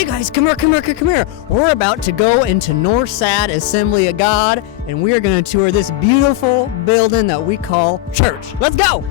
Hey guys, come here. We're about to go into Northside Assembly of God, and we are going to tour this beautiful building that we call church. Let's go!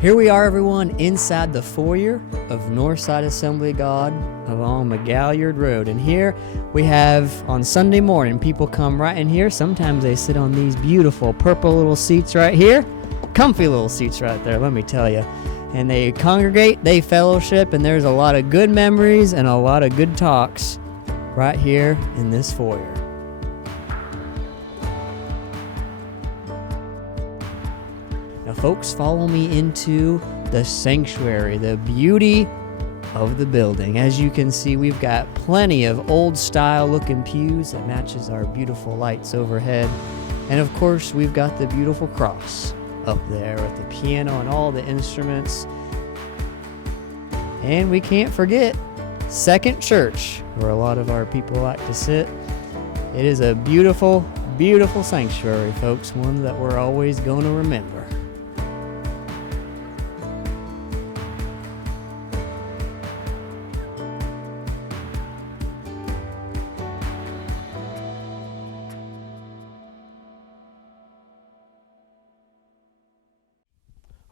Here we are, everyone, inside the foyer of Northside Assembly of God along McGalliard Road. And here we have, on Sunday morning, people come right in here. Sometimes they sit on these beautiful purple little seats right here. Comfy little seats right there, let me tell you. And they congregate, they fellowship, and there's a lot of good memories and a lot of good talks right here in this foyer. Now, folks, follow me into the sanctuary, the beauty of the building. As you can see, we've got plenty of old-style looking pews that matches our beautiful lights overhead. And, of course, we've got the beautiful cross up there with the piano and all the instruments. And we can't forget Second Church, where a lot of our people like to sit. It is a beautiful, beautiful sanctuary, folks, one that we're always going to remember.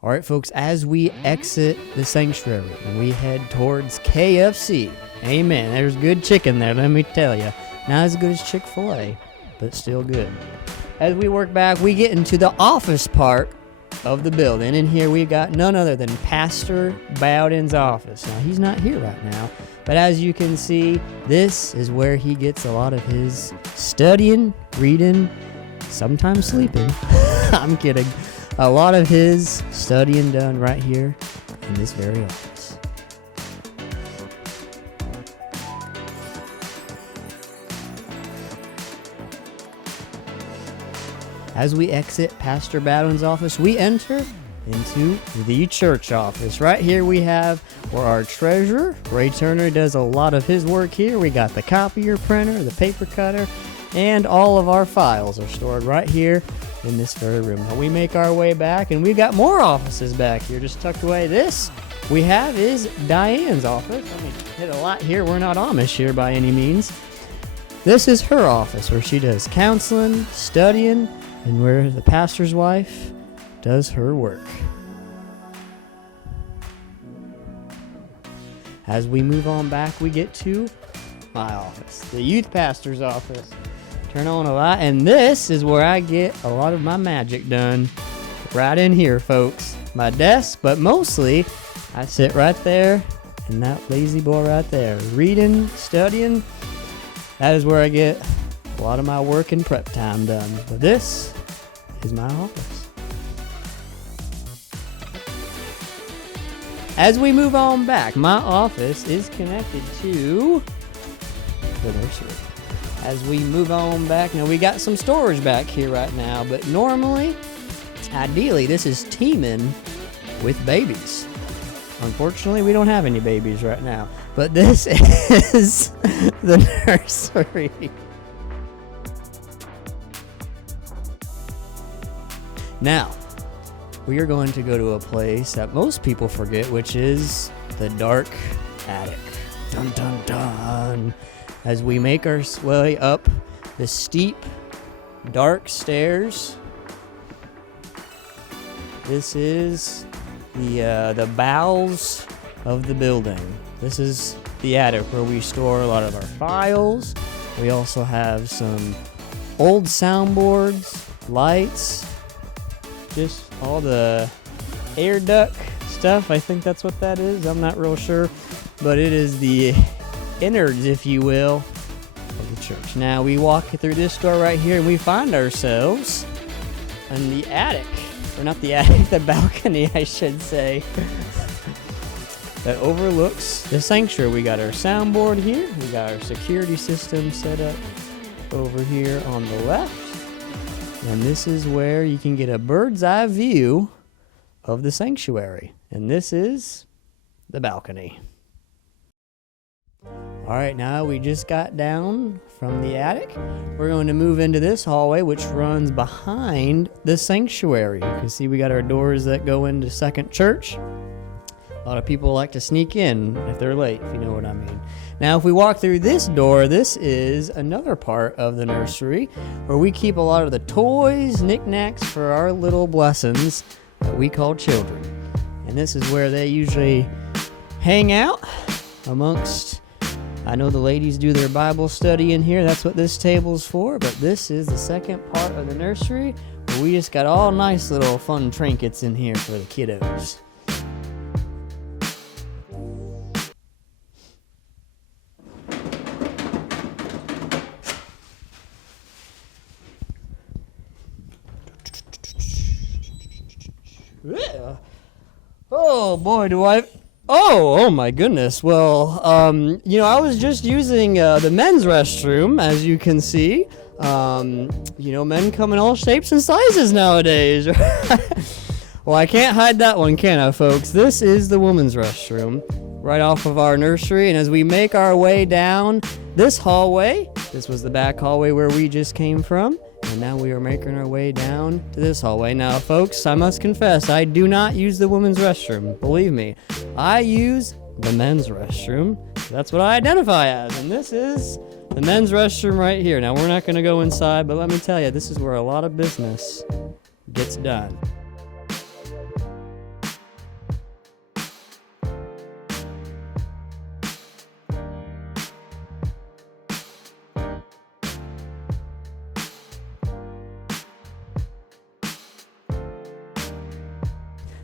All right, folks, as we exit the sanctuary and we head towards KFC, amen, there's good chicken there, let me tell you. Not as good as Chick-fil-A, but still good. As we work back, we get into the office part of the building, and here we've got none other than Pastor Bowden's office. Now, he's not here right now, but as you can see, this is where he gets a lot of his studying, reading, sometimes sleeping. I'm kidding. A lot of his studying done right here in this very office. As we exit Pastor Bowden's office, we enter into the church office. Right here we have where our treasurer, Ray Turner, does a lot of his work here. We got the copier, printer, the paper cutter, and all of our files are stored right here in this very room. Now we make our way back, and we've got more offices back here just tucked away. This we have is Diane's office. Let me hit a lot here. We're not Amish here by any means. This is her office where she does counseling, studying, and where the pastor's wife does her work. As we move on back, we get to my office, the youth pastor's office. Turn on a light, and this is where I get a lot of my magic done. Right in here, folks. My desk, but mostly I sit right there in that lazy boy right there. Reading, studying, that is where I get a lot of my work and prep time done. But this is my office. As we move on back, my office is connected to the nursery. As we move on back, now we got some storage back here right now, but normally, ideally, this is teeming with babies. Unfortunately, we don't have any babies right now, but this is the nursery. Now, we are going to go to a place that most people forget, which is the dark attic. Dun, dun, dun. As we make our way up the steep, dark stairs, this is the bowels of the building. This is the attic where we store a lot of our files. We also have some old soundboards, lights, just all the air duct stuff. I think that's what that is. I'm not real sure, but it is the innards, if you will, of the church. Now we walk through this door right here and we find ourselves in the attic, or not the attic, the balcony, I should say, that overlooks the sanctuary. We got our soundboard here, we got our security system set up over here on the left, and this is where you can get a bird's eye view of the sanctuary, and this is the balcony. All right, now we just got down from the attic. We're going to move into this hallway, which runs behind the sanctuary. You can see we got our doors that go into Second Church. A lot of people like to sneak in if they're late, if you know what I mean. Now, if we walk through this door, this is another part of the nursery where we keep a lot of the toys, knickknacks for our little blessings that we call children. And this is where they usually hang out amongst, I know the ladies do their Bible study in here. That's what this table's for. But this is the second part of the nursery where we just got all nice little fun trinkets in here for the kiddos. Yeah. Oh boy, oh my goodness. Well, I was just using the men's restroom, as you can see. Men come in all shapes and sizes nowadays. Well, I can't hide that one, can I, folks? This is the women's restroom right off of our nursery. And as we make our way down this hallway, this was the back hallway where we just came from. And now we are making our way down to this hallway. Now, folks, I must confess, I do not use the women's restroom. Believe me, I use the men's restroom. That's what I identify as. And this is the men's restroom right here. Now, we're not going to go inside, but let me tell you, this is where a lot of business gets done.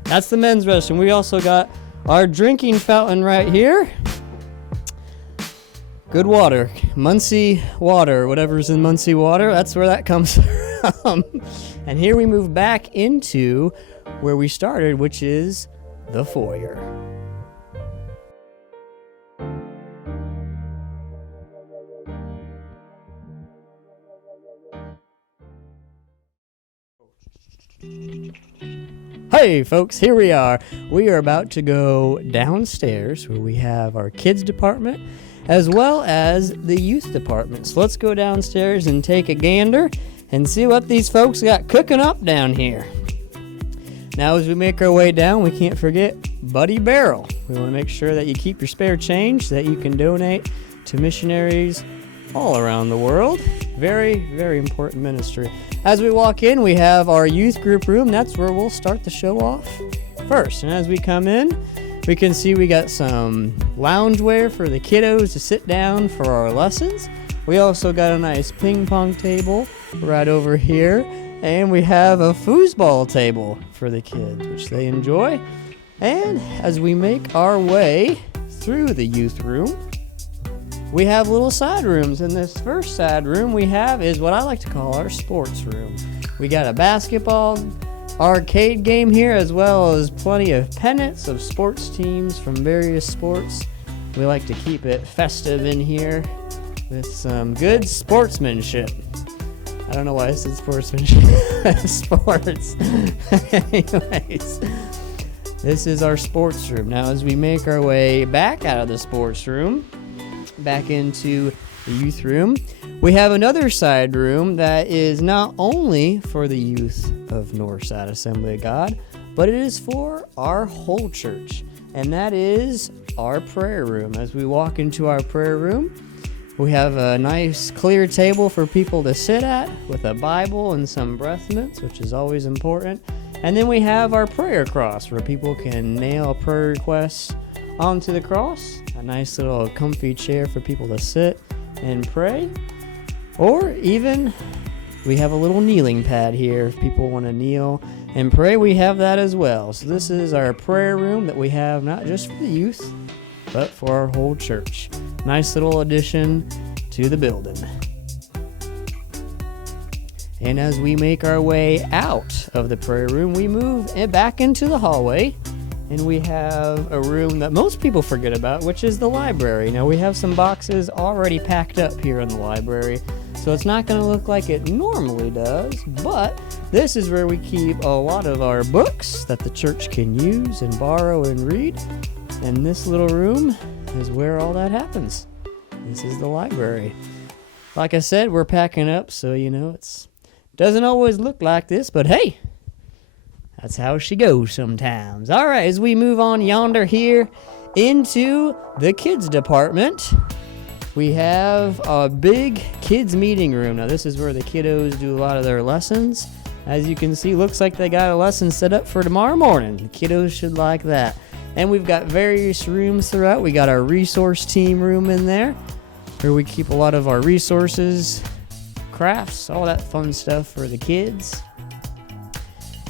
That's the men's restroom. We also got our drinking fountain right here. Good water. Muncie water, whatever's in Muncie water, that's where that comes from. And here we move back into where we started, which is the foyer. Hey folks, here we are. We are about to go downstairs where we have our kids department as well as the youth department. So let's go downstairs and take a gander and see what these folks got cooking up down here. Now as we make our way down, we can't forget Buddy Barrel. We want to make sure that you keep your spare change so that you can donate to missionaries all around the world. Very, very important ministry. As we walk in, we have our youth group room. That's where we'll start the show off first. And as we come in, we can see we got some loungewear for the kiddos to sit down for our lessons. We also got a nice ping pong table right over here. And we have a foosball table for the kids, which they enjoy. And as we make our way through the youth room, we have little side rooms. And this first side room we have is what I like to call our sports room. We got a basketball arcade game here, as well as plenty of pennants of sports teams from various sports. We like to keep it festive in here with some good sportsmanship. I don't know why I said sportsmanship. Sports. Anyways, this is our sports room. Now as we make our way back out of the sports room, back into the youth room, we have another side room that is not only for the youth of Northside Assembly of God, but it is for our whole church, and that is our prayer room. As we walk into our prayer room, we have a nice clear table for people to sit at with a Bible and some breath mints, which is always important. And then we have our prayer cross where people can nail a prayer request onto the cross. A nice little comfy chair for people to sit and pray. Or even we have a little kneeling pad here if people want to kneel and pray. We have that as well. So this is our prayer room that we have not just for the youth, but for our whole church. Nice little addition to the building. And as we make our way out of the prayer room, we move back into the hallway. And we have a room that most people forget about, which is the library. Now we have some boxes already packed up here in the library, so it's not going to look like it normally does, but this is where we keep a lot of our books that the church can use and borrow and read. And this little room is where all that happens. This is the library. Like I said, we're packing up, so it doesn't always look like this, but hey, That's how she goes sometimes. All right, as we move on yonder here into the kids department, we have a big kids meeting room. Now this is where the kiddos do a lot of their lessons. As you can see, looks like they got a lesson set up for tomorrow morning. The kiddos should like that. And we've got various rooms throughout. We got our resource team room in there, where we keep a lot of our resources, crafts, all that fun stuff for the kids.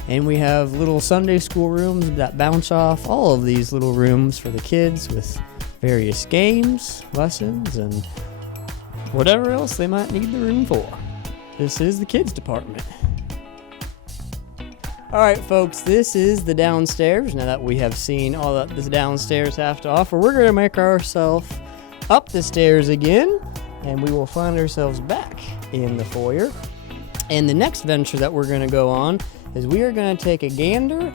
And we have little Sunday school rooms that bounce off all of these little rooms for the kids with various games, lessons, and whatever else they might need the room for. This is the kids department. All right, folks, this is the downstairs. Now that we have seen all that this downstairs have to offer, we're going to make ourselves up the stairs again, and we will find ourselves back in the foyer. And the next venture that we're going to go on is we are going to take a gander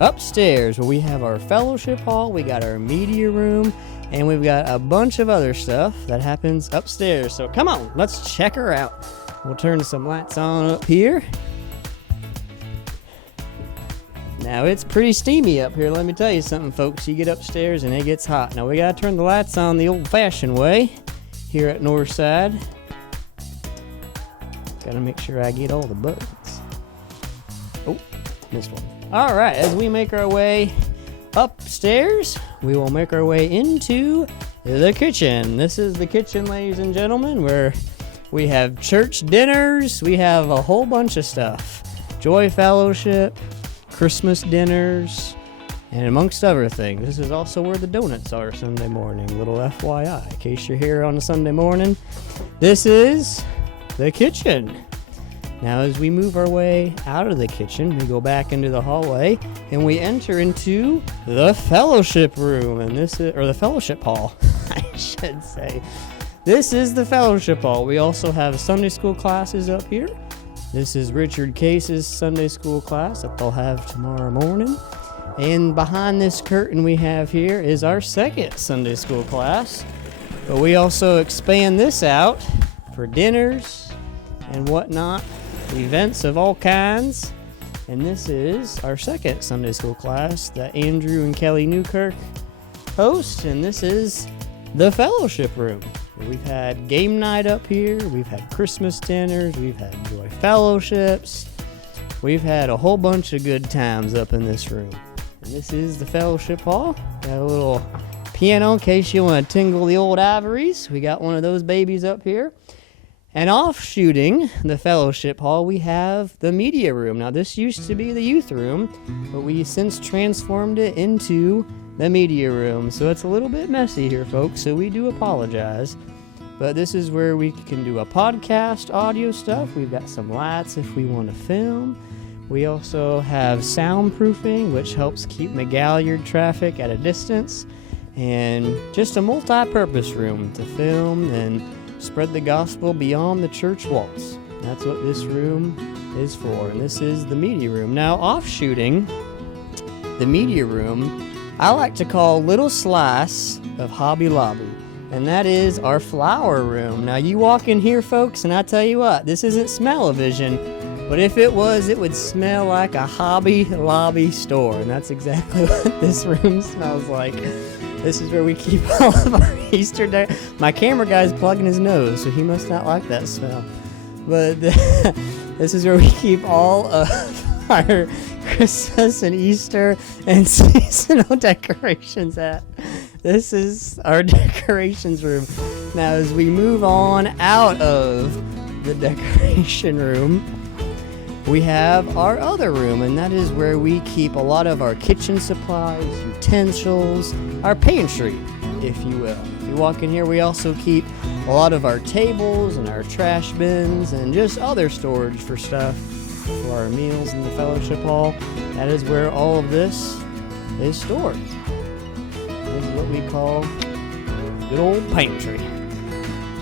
upstairs where we have our fellowship hall, we got our media room, and we've got a bunch of other stuff that happens upstairs. So come on, let's check her out. We'll turn some lights on up here. Now it's pretty steamy up here, let me tell you something, folks. You get upstairs and it gets hot. Now we gotta turn the lights on the old-fashioned way here at Northside. Gotta make sure I get all the buttons. Oh, missed one. All right, as we make our way upstairs, we will make our way into the kitchen. This is the kitchen, ladies and gentlemen, where we have church dinners. We have a whole bunch of stuff. Joy Fellowship, Christmas dinners, and amongst other things. This is also where the donuts are Sunday morning. Little FYI, in case you're here on a Sunday morning. This is the kitchen. Now as we move our way out of the kitchen, we go back into the hallway and we enter into the fellowship room. And this is, or the fellowship hall, I should say. This is the fellowship hall. We also have Sunday school classes up here. This is Richard Case's Sunday school class that they'll have tomorrow morning. And behind this curtain we have here is our second Sunday school class. But we also expand this out for dinners and whatnot, events of all kinds. And this is our second Sunday school class that Andrew and Kelly Newkirk host. And this is the fellowship room. We've had game night up here, we've had Christmas dinners, we've had joy fellowships, we've had a whole bunch of good times up in this room. And this is the fellowship hall. Got a little piano in case you want to tingle the old ivories. We got one of those babies up here. And offshooting the fellowship hall, we have the media room. Now this used to be the youth room, but we since transformed it into the media room. So it's a little bit messy here, folks, so we do apologize. But this is where we can do a podcast, audio stuff. We've got some lights if we want to film. We also have soundproofing, which helps keep McGalliard traffic at a distance. And just a multi-purpose room to film and spread the gospel beyond the church walls. That's what this room is for. And this is the media room. Now, offshooting the media room, I like to call little slice of Hobby Lobby, and that is our flower room. Now you walk in here, folks, and I tell you what, this isn't smell-o-vision, but if it was, it would smell like a Hobby Lobby store, and that's exactly what this room smells like. This is where we keep all of our Easter My camera guy's plugging his nose, so he must not like that smell. But this is where we keep all of our Christmas and Easter and seasonal decorations at. This is our decorations room. Now as we move on out of the decoration room, we have our other room, and that is where we keep a lot of our kitchen supplies, utensils, our pantry, if you will. If you walk in here, we also keep a lot of our tables and our trash bins and just other storage for stuff for our meals in the fellowship hall. That is where all of this is stored. This is what we call good old pantry.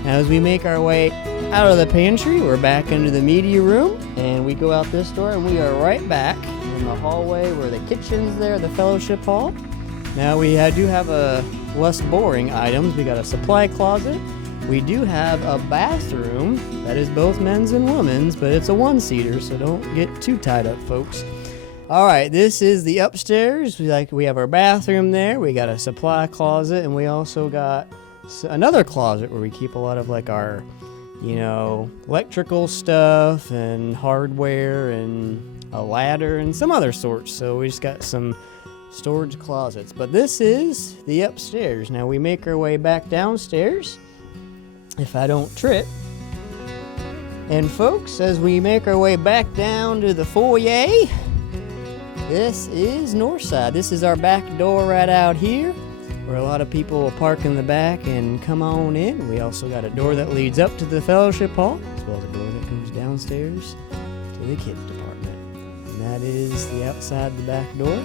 Now as we make our way out of the pantry, we're back into the media room, and we go out this door and we are right back in the hallway where the kitchen's there, the fellowship hall. Now we do have a less boring items. We got a supply closet. We do have a bathroom that is both men's and women's, but it's a one-seater, so don't get too tied up, folks. All right, this is the upstairs. We have our bathroom there. We got a supply closet, and we also got another closet where we keep a lot of like our, electrical stuff and hardware and a ladder and some other sorts. So we just got some storage closets. But this is the upstairs. Now we make our way back downstairs, if I don't trip. And folks, as we make our way back down to the foyer, this is Northside. This is our back door right out here, where a lot of people will park in the back and come on in. We also got a door that leads up to the fellowship hall, as well as a door that goes downstairs to the kids department. And that is the outside the back door.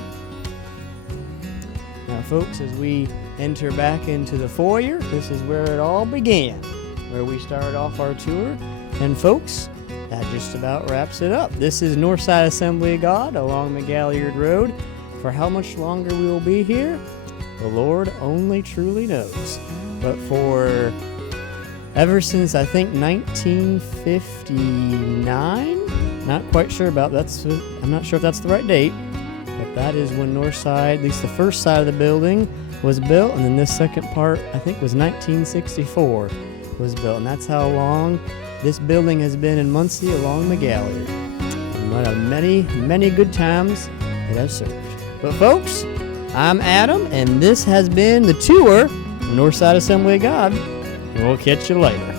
Now folks, as we enter back into the foyer, this is where it all began, where we started off our tour. And folks, that just about wraps it up. This is Northside Assembly of God along McGalliard Road. For how much longer we will be here, the Lord only truly knows. But for ever since I think 1959, not quite sure about I'm not sure if that's the right date, but that is when Northside, at least the first side of the building, was built, and then this second part I think was 1964 was built, and that's how long this building has been in Muncie along McGalliard. And one of many, many good times it has served. But folks, I'm Adam, and this has been the tour of Northside Assembly of God. And we'll catch you later.